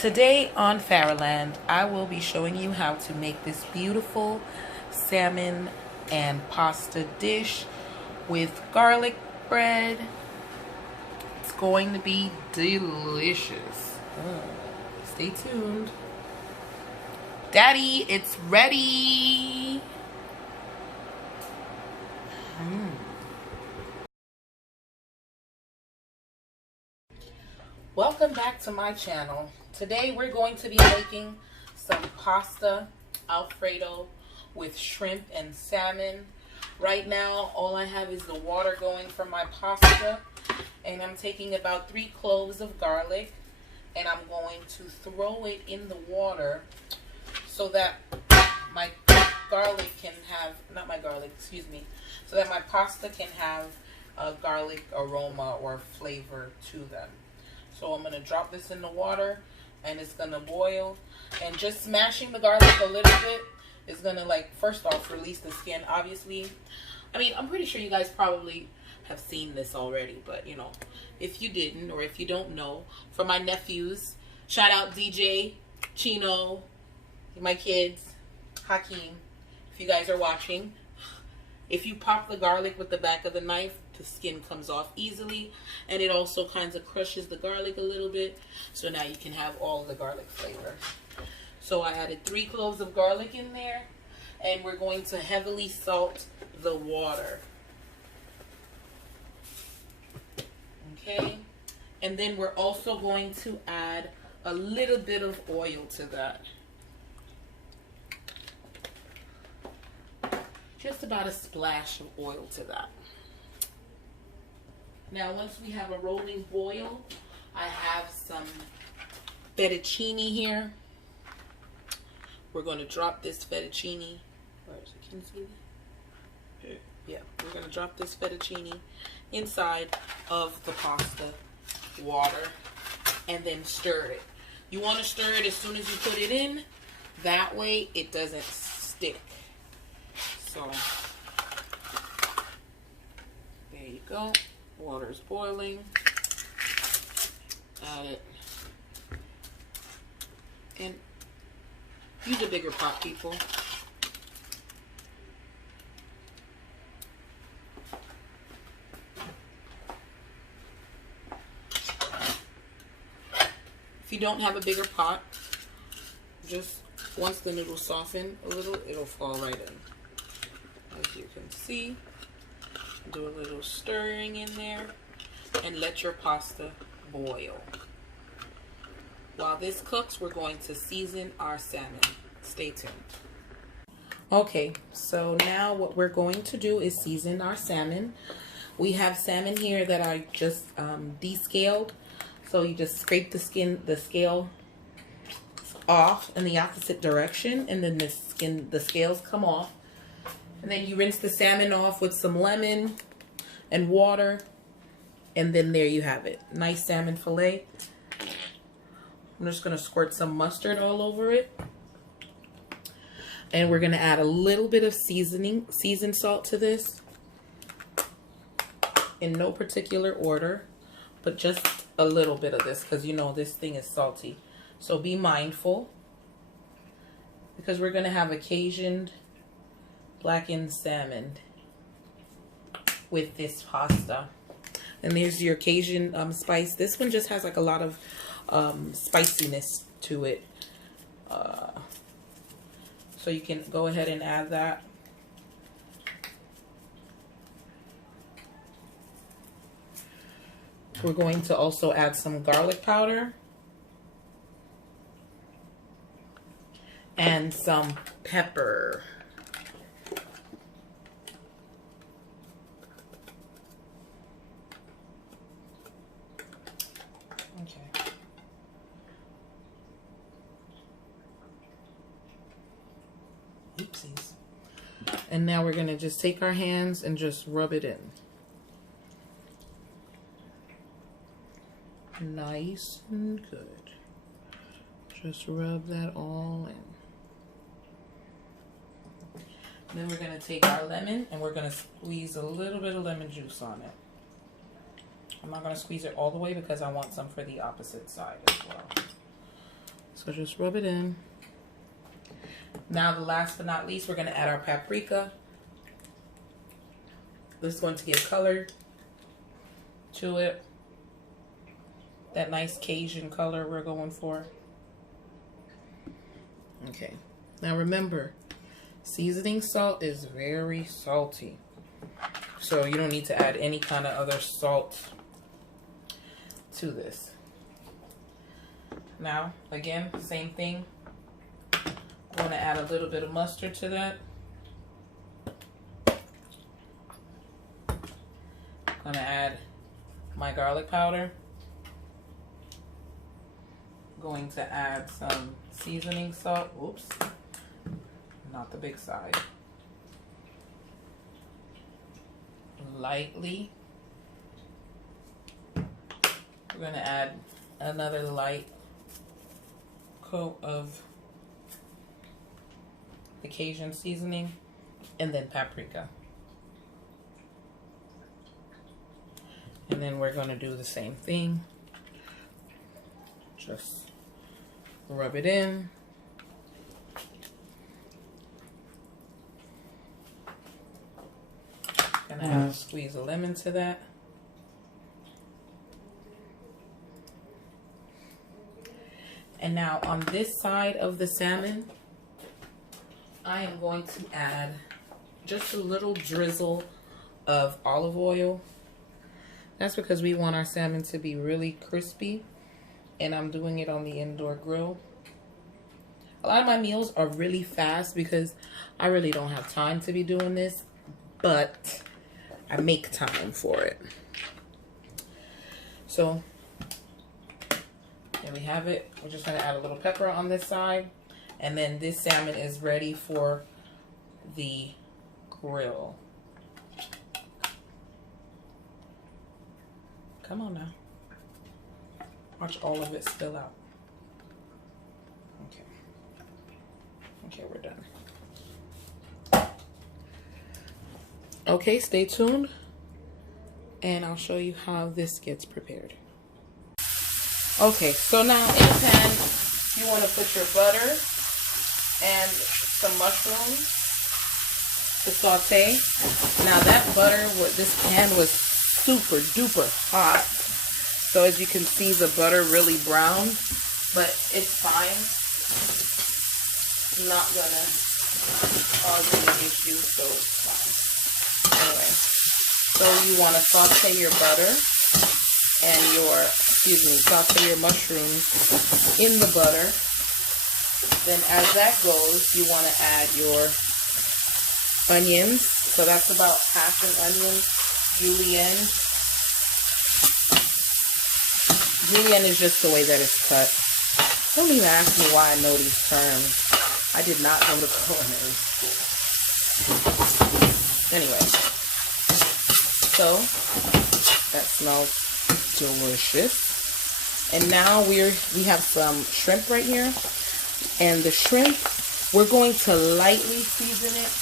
Today on Farrowland, I will be showing you how to make this beautiful salmon and pasta dish with garlic bread. It's going to be delicious. Stay tuned. Daddy, it's ready. Welcome back to my channel. Today we're going to be making some pasta alfredo with shrimp and salmon. Right now all I have is the water going for my pasta, and I'm taking about 3 cloves of garlic and I'm going to throw it in the water so that my garlic can have, not my garlic, excuse me, so that my pasta can have a garlic aroma or flavor to them. So I'm going to drop this in the water and it's going to boil. And just smashing the garlic a little bit is going to, like, first off, release the skin, obviously. I mean, I'm pretty sure you guys probably have seen this already. But, you know, if you didn't or if you don't know, for my nephews, shout out DJ, Chino, my kids, Hakeem, if you guys are watching. If you pop the garlic with the back of the knife, the skin comes off easily, and it also kind of crushes the garlic a little bit, so now you can have all the garlic flavor. So I added 3 cloves of garlic in there, and we're going to heavily salt the water. Okay, and then we're also going to add a little bit of oil to that. Just about a splash of oil to that. Now, once we have a rolling boil, I have some fettuccine here. We're going to drop this fettuccine. Where is it? Can you see that? Yeah, we're going to drop this fettuccine inside of the pasta water and then stir it. You want to stir it as soon as you put it in. That way it doesn't stick. So, there you go. Water's boiling. Add it. And use a bigger pot, people. If you don't have a bigger pot, just once the noodles soften a little, it'll fall right in. As you can see, do a little stirring in there and let your pasta boil. While this cooks, we're going to season our salmon. Stay tuned. Okay, so now what we're going to do is season our salmon. We have salmon here that I just descaled. So you just scrape the scale off in the opposite direction, and then the scales come off. And then you rinse the salmon off with some lemon and water. And then there you have it. Nice salmon fillet. I'm just going to squirt some mustard all over it. And we're going to add a little bit of seasoned salt to this. In no particular order, but just a little bit of this, because you know this thing is salty. So be mindful, because we're going to have a Cajun blackened salmon with this pasta. And there's your Cajun spice. This one just has like a lot of spiciness to it. So you can go ahead and add that. We're going to also add some garlic powder and some pepper. Okay. Oopsies. And now we're going to just take our hands and just rub it in. Nice and good. Just rub that all in. Then we're going to take our lemon and we're going to squeeze a little bit of lemon juice on it. I'm not going to squeeze it all the way because I want some for the opposite side as well. So just rub it in. Now the last but not least, we're going to add our paprika. This is going to give color to it. That nice Cajun color we're going for. Okay. Now remember, seasoning salt is very salty. So you don't need to add any kind of other salt to this. Now, again, same thing. I'm going to add a little bit of mustard to that. I'm going to add my garlic powder. Going to add some seasoning salt. Oops, not the big side. Lightly. We're going to add another light coat of the Cajun seasoning, and then paprika. And then we're going to do the same thing. Just rub it in. Gonna add a squeeze of lemon to that. And now on this side of the salmon, I am going to add just a little drizzle of olive oil. That's because we want our salmon to be really crispy, and I'm doing it on the indoor grill. A lot of my meals are really fast because I really don't have time to be doing this, but I make time for it. So there we have it. We're just going to add a little pepper on this side. And then this salmon is ready for the grill. Come on now. Watch all of it spill out. Okay. Okay, we're done. Okay, stay tuned. And I'll show you how this gets prepared. Okay, so now in a pan, you want to put your butter and some mushrooms to saute. Now that butter, this pan was super duper hot. So as you can see, the butter really browned, but it's fine. It's not gonna cause any issues, so it's fine. Anyway, so you want to saute your butter and saute your mushrooms in the butter. Then as that goes, you want to add your onions. So that's about half an onion, julienne. Julienne is just the way that it's cut. Don't even ask me why I know these terms. I did not go to culinary school. Anyway, so that smells delicious. And now we have some shrimp right here. And the shrimp, we're going to lightly season it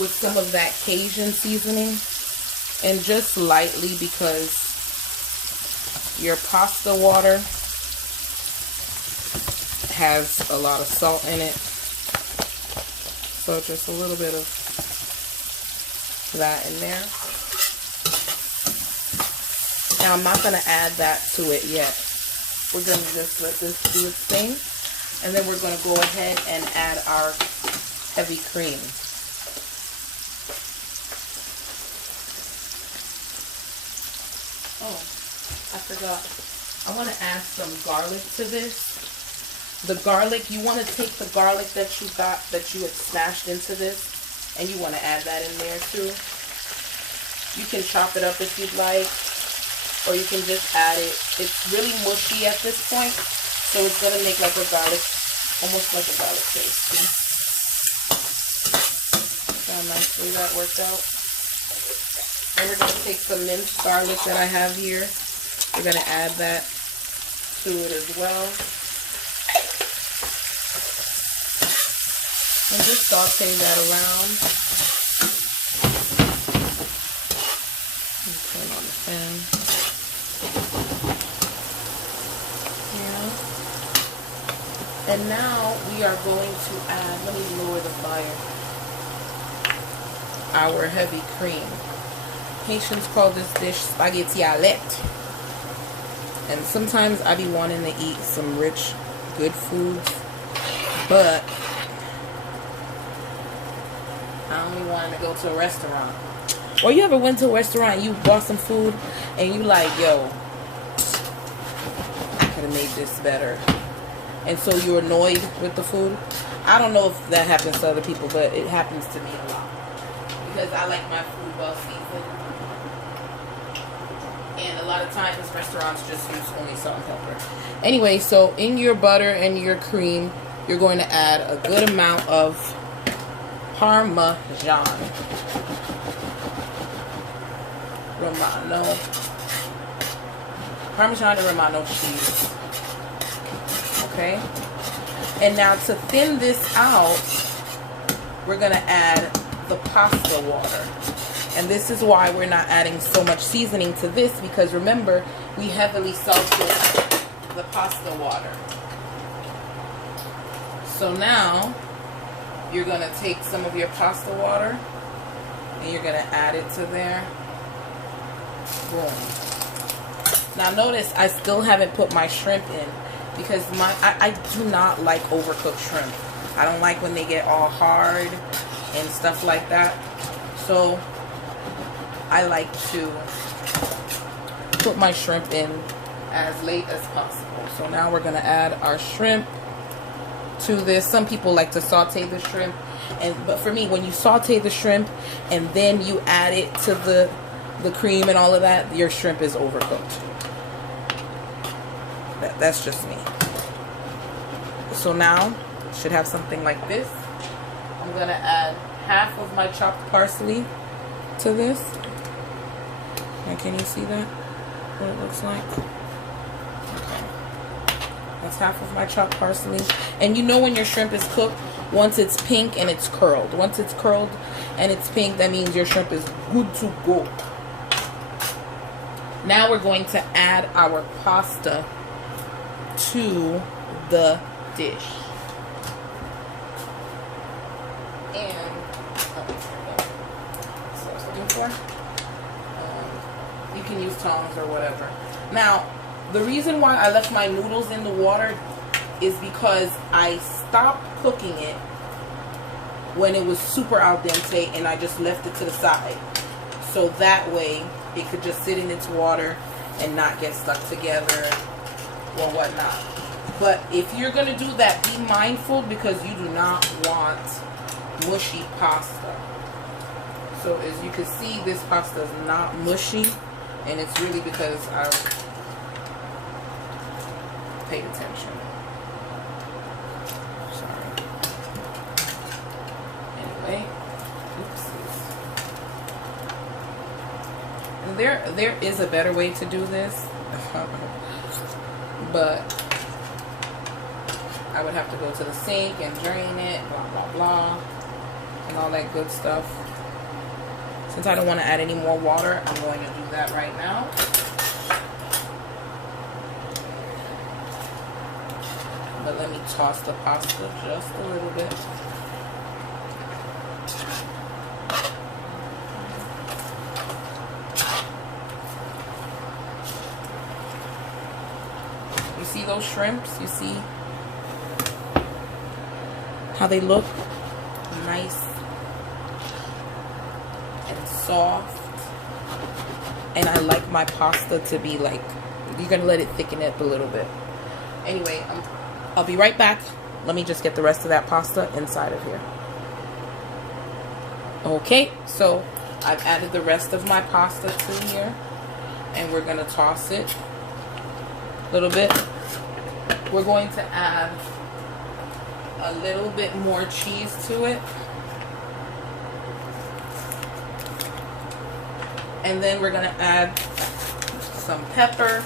with some of that Cajun seasoning. And just lightly, because your pasta water has a lot of salt in it. So just a little bit of that in there. Now I'm not going to add that to it yet. We're going to just let this do its thing. And then we're going to go ahead and add our heavy cream. Oh, I forgot. I want to add some garlic to this. The garlic, you want to take the garlic that you had smashed into this, and you want to add that in there too. You can chop it up if you'd like, or you can just add it. It's really mushy at this point, so it's going to make like a garlic, almost like a garlic paste. See? See how nicely that worked out? And we're going to take some minced garlic that I have here. We're going to add that to it as well. And just saute that around. Turn on the fan. Yeah. And now we are going to add, let me lower the fire, our heavy cream. Haitians call this dish spaghetti à l'ette. And sometimes I be wanting to eat some rich, good foods, but I only wanted to go to a restaurant. Or you ever went to a restaurant, you bought some food, and you like, yo, I could have made this better. And so you're annoyed with the food. I don't know if that happens to other people, but it happens to me a lot. Because I like my food well seasoned. And a lot of times restaurants just use only salt and pepper. Anyway, so in your butter and your cream, you're going to add a good amount of Parmesan Romano. Parmesan and Romano cheese. Okay? And now to thin this out, we're going to add the pasta water. And this is why we're not adding so much seasoning to this, because remember, we heavily salted the pasta water. So now, you're going to take some of your pasta water, and you're going to add it to there. Boom. Now notice, I still haven't put my shrimp in, because I do not like overcooked shrimp. I don't like when they get all hard and stuff like that. So I like to put my shrimp in as late as possible. So now we're going to add our shrimp to this. Some people like to saute the shrimp, but for me, when you saute the shrimp and then you add it to the cream and all of that, your shrimp is overcooked. That's just me. So now, should have something like this. I'm going to add half of my chopped parsley to this. Now, can you see that? What it looks like? Okay. That's half of my chopped parsley. And you know when your shrimp is cooked, once it's pink and it's curled. Once it's curled and it's pink, that means your shrimp is good to go. Now we're going to add our pasta to the dish. And that's what I was looking for. You can use tongs or whatever. Now, the reason why I left my noodles in the water is because I stopped cooking it when it was super al dente and I just left it to the side. So that way it could just sit in its water and not get stuck together or whatnot. But if you're going to do that, be mindful, because you do not want mushy pasta. So as you can see, this pasta is not mushy, and it's really because I paid attention. Sorry. Anyway, oopsies. And there is a better way to do this, but I would have to go to the sink and drain it, blah, blah, blah, and all that good stuff. Since I don't want to add any more water, I'm going to do that right now. But let me toss the pasta just a little bit. You see those shrimps? You see how they look? Nice and soft. And I like my pasta to be like, you're gonna let it thicken up a little bit. Anyway, I'll be right back. Let me just get the rest of that pasta inside of here. Okay, so I've added the rest of my pasta to here, and we're gonna toss it a little bit. We're going to add a little bit more cheese to it. And then we're going to add some pepper,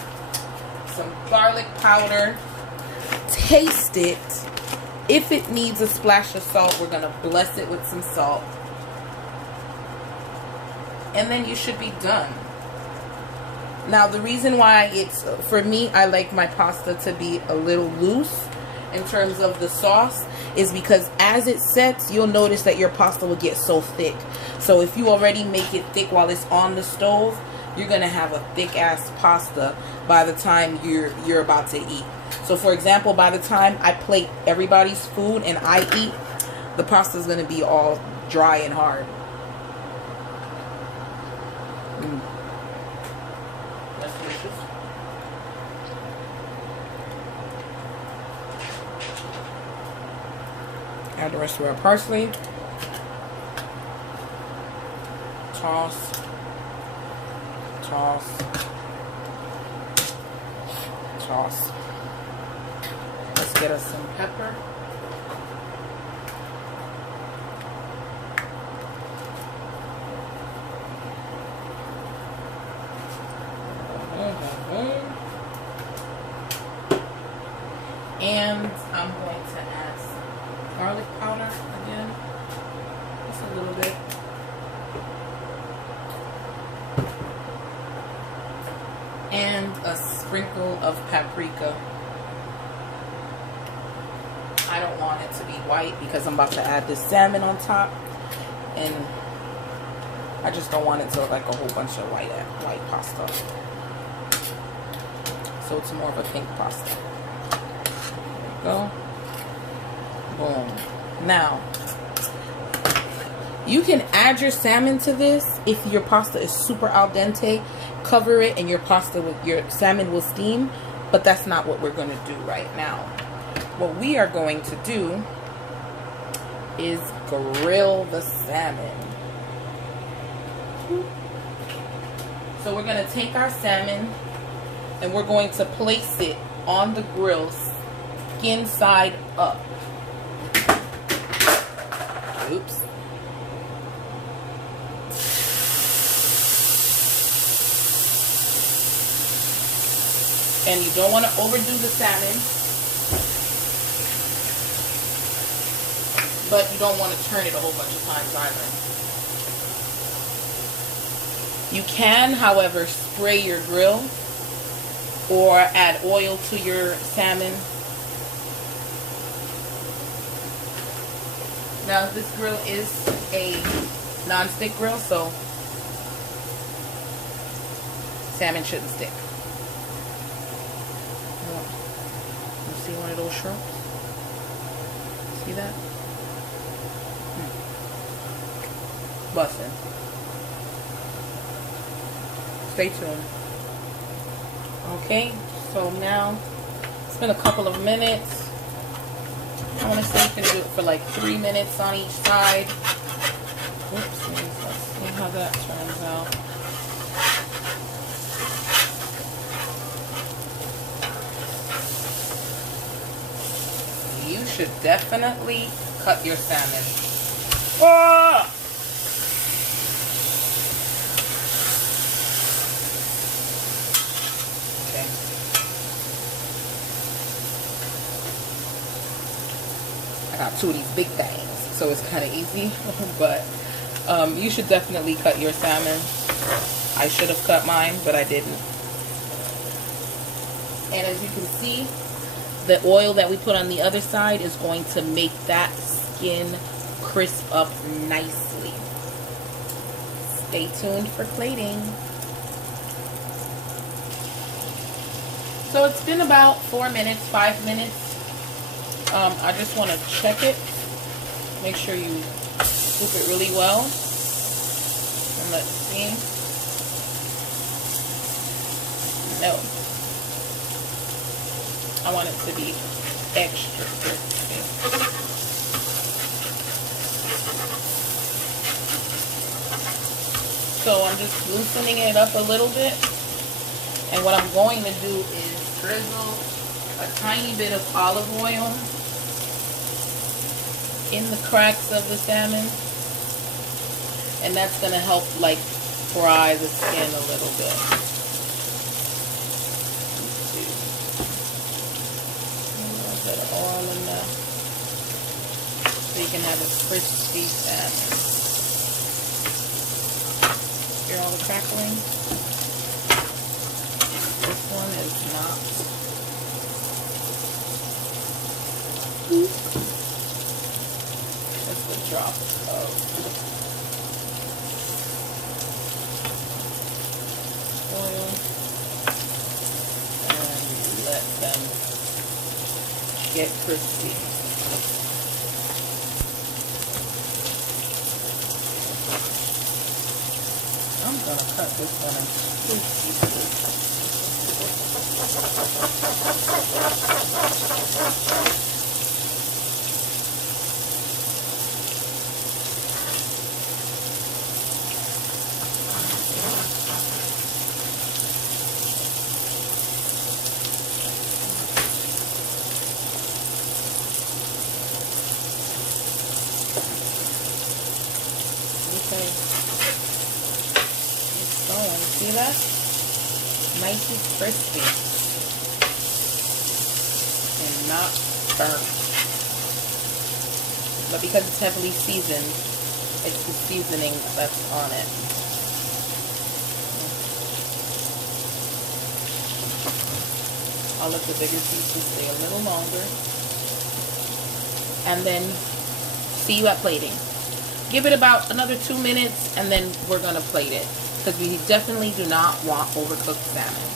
some garlic powder. Taste it. If it needs a splash of salt, we're going to bless it with some salt. And then you should be done. Now, the reason why it's, for me, I like my pasta to be a little loose. in terms of the sauce is because as it sets, you'll notice that your pasta will get so thick. So if you already make it thick while it's on the stove, you're gonna have a thick ass pasta by the time you're about to eat. So for example, by the time I plate everybody's food and I eat, the pasta is gonna be all dry and hard. That's delicious. Add the rest of our parsley. Toss. Toss. Toss. Let's get us some pepper. And I'm going to add some garlic powder again. Just a little bit. And a sprinkle of paprika. I don't want it to be white because I'm about to add this salmon on top. And I just don't want it to look like a whole bunch of white pasta. So it's more of a pink pasta. Go. Boom. Now, you can add your salmon to this if your pasta is super al dente. Cover it and your salmon will steam, but that's not what we're going to do right now. What we are going to do is grill the salmon. So we're going to take our salmon and we're going to place it on the grill skin side up. Oops. And you don't want to overdo the salmon, but you don't want to turn it a whole bunch of times either. You can, however, spray your grill or add oil to your salmon. Now this grill is a non-stick grill, so salmon shouldn't stick. You see one of those shrimps? See that? Bussin'. Stay tuned. Okay, so now it's been a couple of minutes. I want to say you can do it for like 3 minutes on each side. Whoops, let's see how that turns out. You should definitely cut your salmon. Oh! Okay. I got two of these big things, so it's kind of easy, but you should definitely cut your salmon. I should have cut mine, but I didn't. And as you can see, the oil that we put on the other side is going to make that skin crisp up nicely. Stay tuned for plating. So it's been about 4 minutes, 5 minutes. I just want to check it. Make sure you scoop it really well. And let's see. No. I want it to be extra crispy. So I'm just loosening it up a little bit. And what I'm going to do is drizzle a tiny bit of olive oil in the cracks of the salmon. And that's going to help like fry the skin a little bit. Oil in there so you can have a crispy salmon. Hear all the crackling? This one is not. drop of oil and let them get crispy. I'm gonna cut this one into 2 pieces. Okay. It's going. See that? Nice and crispy. And not burnt. But because it's heavily seasoned, it's the seasoning that's on it. I'll let the bigger pieces stay a little longer. And then see you at plating. Give it about another 2 minutes and then we're going to plate it. Because we definitely do not want overcooked salmon.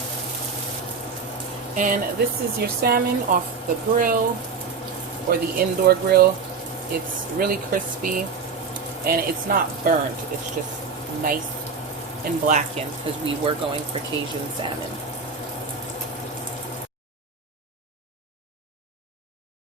And this is your salmon off the grill or the indoor grill. It's really crispy and it's not burnt. It's just nice and blackened because we were going for Cajun salmon.